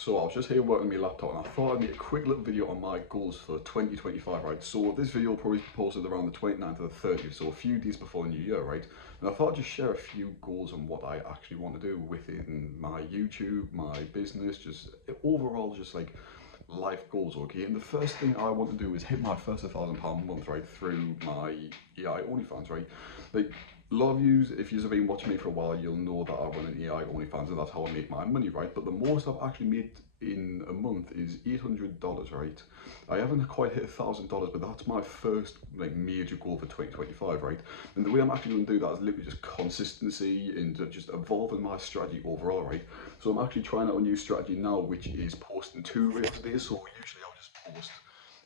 So I was just here working on my laptop and I thought I'd make a quick little video on my goals for 2025, right? So this video will probably be posted around the 29th or the 30th, so a few days before New Year, right? And I thought I'd just share a few goals on what I actually want to do within my YouTube, my business, just overall just like life goals, okay? And the first thing I want to do is hit my first £1,000 a month, right, through my AI OnlyFans, right? Like, a lot of you, if you've been watching me for a while, you'll know that I run an AI OnlyFans and that's how I make my money, right? But the most I've actually made in a month is $800, right? I haven't quite hit $1,000, but that's my first like major goal for 2025, right? And the way I'm actually going to do that is literally just consistency and just evolving my strategy overall, right? So I'm actually trying out a new strategy now, which is posting 2 reels a day. So usually I'll just post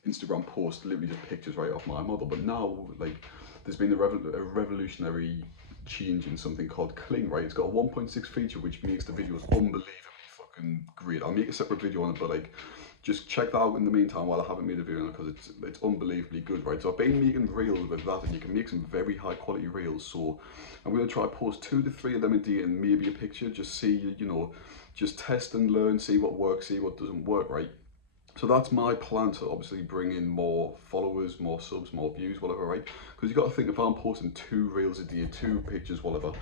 Instagram post literally just pictures right off my model, but now like there's been a revolutionary change in something called Kling, right? It's got a 1.6 feature which makes the videos unbelievably fucking great. I'll make a separate video on it, but like just check that out in the meantime while I haven't made a video on it, because it's unbelievably good, right? So I've been making reels with that, and you can make some very high quality reels. So I'm going to try post 2 to 3 of them a day and maybe a picture, just see, you know, just test and learn, see what works, see what doesn't work, right? So that's my plan to obviously bring in more followers, more subs, more views, whatever, right? Because you got to think, if I'm posting 2 reels a day, 2 pictures, whatever,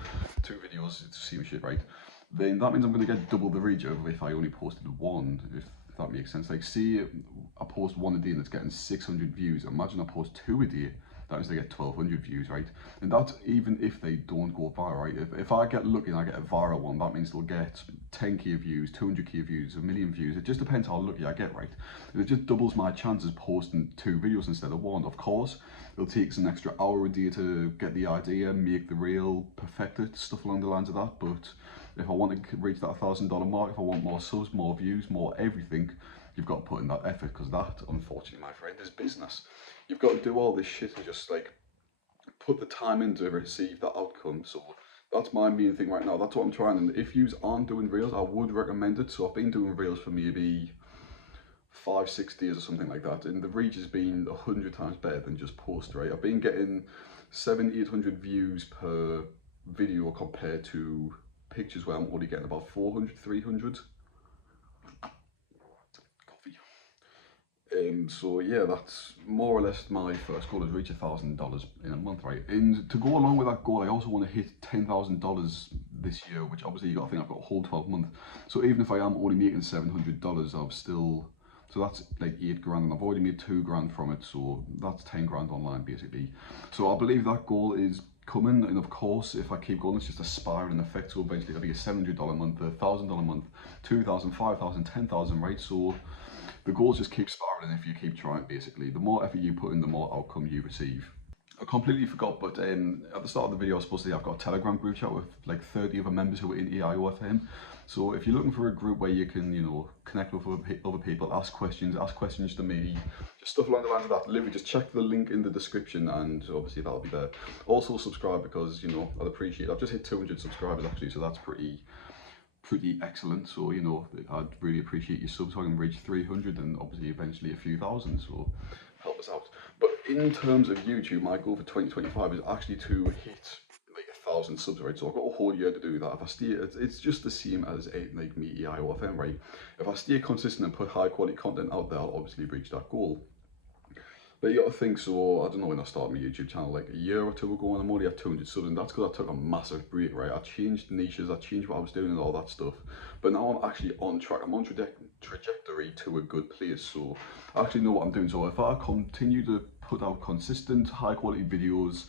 2 videos, to see my shit, right? Then that means I'm going to get double the reach over if I only posted 1, if that makes sense. Like, see, I post 1 a day and it's getting 600 views. Imagine I post 2 a day, that means they get 1,200 views, right? And that's even if they don't go viral, right? If I get lucky and I get a viral one, that means they'll get 10k views, 200k views, a million views. It just depends how lucky I get, right? And it just doubles my chances posting 2 videos instead of 1. Of course, it'll take us an extra hour a day to get the idea, make the reel, perfect it, stuff along the lines of that. But if I want to reach that $1,000 mark, if I want more subs, more views, more everything, you've got to put in that effort, because that, unfortunately, my friend, is business. You've got to do all this shit and just like put the time in to receive that outcome. So that's my main thing right now. That's what I'm trying. And if you aren't doing reels, I would recommend it. So I've been doing reels for maybe 5-6 days or something like that, and the reach has been 100 times better than just post, right? I've been getting 700-800 views per video compared to pictures where I'm only getting about 400-300. Coffee. So yeah, that's more or less my first goal, is reach $1,000 in a month, right? And to go along with that goal, I also want to hit $10,000 this year, which obviously you got to think I've got a whole 12 months. So even if I am only making $700, I've still, so that's like 8 grand, and I've already made 2 grand from it, so that's 10 grand online basically. So I believe that goal is coming, and of course, if I keep going, it's just a spiraling effect. So eventually it'll be a $700 a month, a $1,000 a month, 2,000, 5,000, 10,000, right? So the goals just keep spiraling if you keep trying, basically. The more effort you put in, the more outcome you receive. I completely forgot, but at the start of the video I was supposed to say I've got a Telegram group chat with like 30 other members who are in EIOFM. So if you're looking for a group where you can, you know, connect with other people, ask questions to me, just stuff along the lines of that, literally just check the link in the description and obviously that'll be there. Also subscribe, because, you know, I'd appreciate it. I've just hit 200 subscribers actually, so that's pretty excellent. So, you know, I'd really appreciate your subs so I can reach 300 and obviously eventually a few thousand, so help us out. But in terms of YouTube, my goal for 2025 is actually to hit like 1,000 subs, right? So I've got a whole year to do that. If I stay, it's just the same as like me, EIOFM, right? If I stay consistent and put high quality content out there, I'll obviously reach that goal. But you gotta think, so I don't know when I started my YouTube channel, like a year or 2 ago, and I'm already at 200 subs, and that's because I took a massive break, right? I changed niches, I changed what I was doing and all that stuff. But now I'm actually on track, I'm on trajectory to a good place, so I actually know what I'm doing. So if I continue to put out consistent, high quality videos,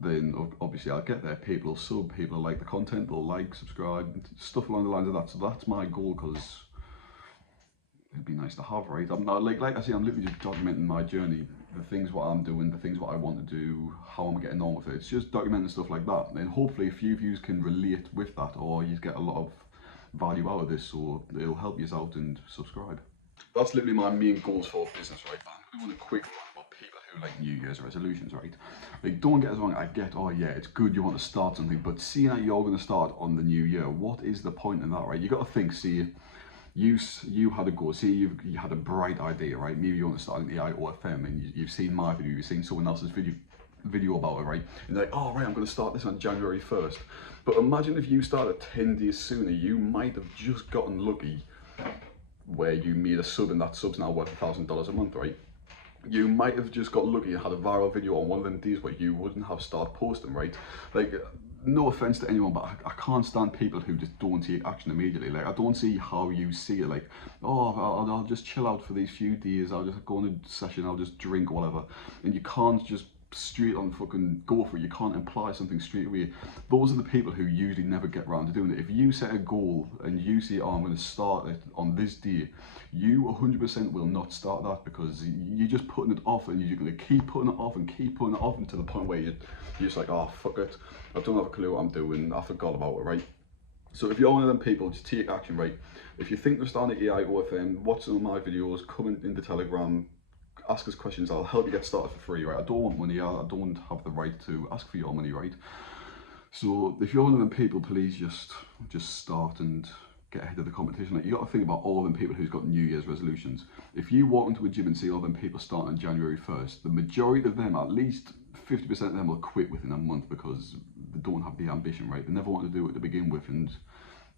then obviously I'll get there. People will sub, people will like the content, they'll like, subscribe, stuff along the lines of that. So that's my goal, because it'd be nice to have, right? I'm not like I say, I'm literally just documenting my journey, the things what I'm doing, the things what I want to do, how I'm getting on with it. It's just documenting stuff like that, and hopefully a few of you can relate with that, or you get a lot of value out of this, so it'll help you out and subscribe. That's literally my main goals for business, right? I want a quick one about people who like New Year's resolutions, right? Like, don't get us wrong, I get, oh yeah, it's good you want to start something, but seeing that you're going to start on the new year, what is the point in that, right? You got to think, see, you had a goal, see, you had a bright idea, right? Maybe you want to start an AI or FM, and you've seen my video, you've seen someone else's video about it, right? And they're like, oh right, I'm going to start this on January 1st. But imagine if you started 10 days sooner, you might have just gotten lucky where you made a sub and that sub's now worth $1,000 a month, right? You might have just got lucky and had a viral video on one of them days where you wouldn't have started posting, right? Like, no offense to anyone, but I can't stand people who just don't take action immediately. Like, I don't see how you see it. Like, oh, I'll just chill out for these few days. I'll just go on a session. I'll just drink, whatever. And you can't just straight on fucking go for it. You can't imply something straight away. Those are the people who usually never get around to doing it. If you set a goal and you say, oh, I'm going to start it on this day, you 100% will not start that, because you're just putting it off, and you're going to keep putting it off and keep putting it off until the point where you're just like, oh, fuck it, I don't have a clue what I'm doing, I forgot about it, right? So if you're one of them people, just take action, right? If you think you're starting AI OFM, watch some of my videos, come in the Telegram, ask us questions, I'll help you get started for free, right? I don't want money, I don't have the right to ask for your money, right? So if you're one of them people, please just start and get ahead of the competition. Like, you got to think about all them people who's got New Year's resolutions. If you walk into a gym and see all them people starting on January 1st, the majority of them, at least 50% of them, will quit within a month because they don't have the ambition, right? They never want to do it to begin with, and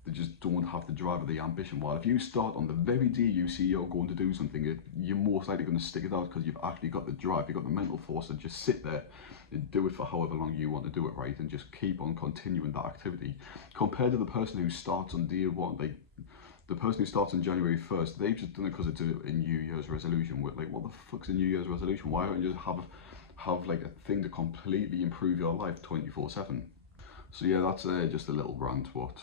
they just don't have the drive or the ambition. While if you start on the very day you see you're going to do something, you're most likely going to stick it out because you've actually got the drive, you've got the mental force to just sit there and do it for however long you want to do it, right? And just keep on continuing that activity. Compared to the person who starts on day one, like the person who starts on January 1st, they've just done it because it's a New Year's resolution. Like, what the fuck's a New Year's resolution? Why don't you just have like a thing to completely improve your life 24/7? So yeah, that's just a little rant what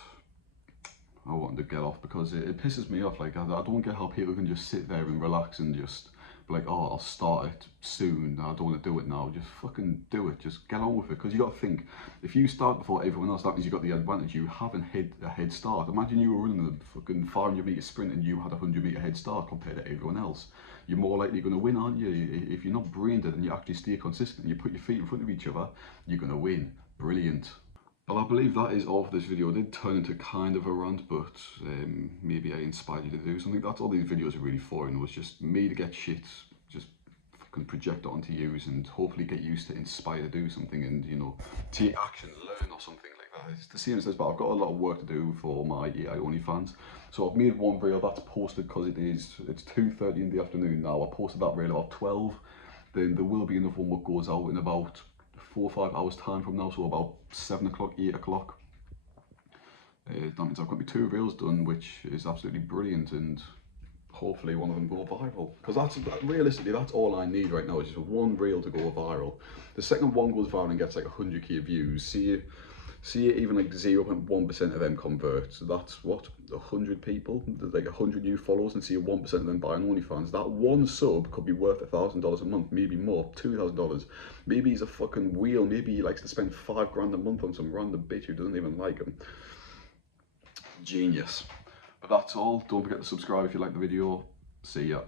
I wanted to get off, because it pisses me off. Like, I don't get how people can just sit there and relax and just be like, oh, I'll start it soon, I don't want to do it now. Just fucking do it, just get on with it. Because you got to think, if you start before everyone else, that means you got the advantage. You have a head start. Imagine you were running a fucking 500-meter sprint and you had a 100-meter head start compared to everyone else. You're more likely going to win, aren't you? If you're not brain dead and you actually stay consistent and you put your feet in front of each other, you're going to win. Brilliant. Well, I believe that is all for this video. It did turn into kind of a rant, but maybe I inspired you to do something. That's all these videos are really for, and it was just me to get shit, just fucking project it onto you, and hopefully get used to inspire to do something, and, you know, take action, learn or something like that. It's the same as this, but I've got a lot of work to do for my AI only fans. So I've made one reel that's posted because it's 2:30 in the afternoon now. I posted that reel about 12. Then there will be another one that goes out in about 4 or 5 hours time from now, so about 7 o'clock, 8 o'clock. That means I've got my 2 reels done, which is absolutely brilliant, and hopefully one of them go viral. Because realistically, that's all I need right now, is just one reel to go viral. The second one goes viral and gets like 100k views, see even like 0.1% of them convert. So that's what, 100 people, like 100 new followers, and see 1% of them buy an OnlyFans. That one sub could be worth $1,000 a month, maybe more, $2,000. Maybe he's a fucking wheel. Maybe he likes to spend $5 a month on some random bitch who doesn't even like him. Genius. But that's all. Don't forget to subscribe if you like the video. See ya.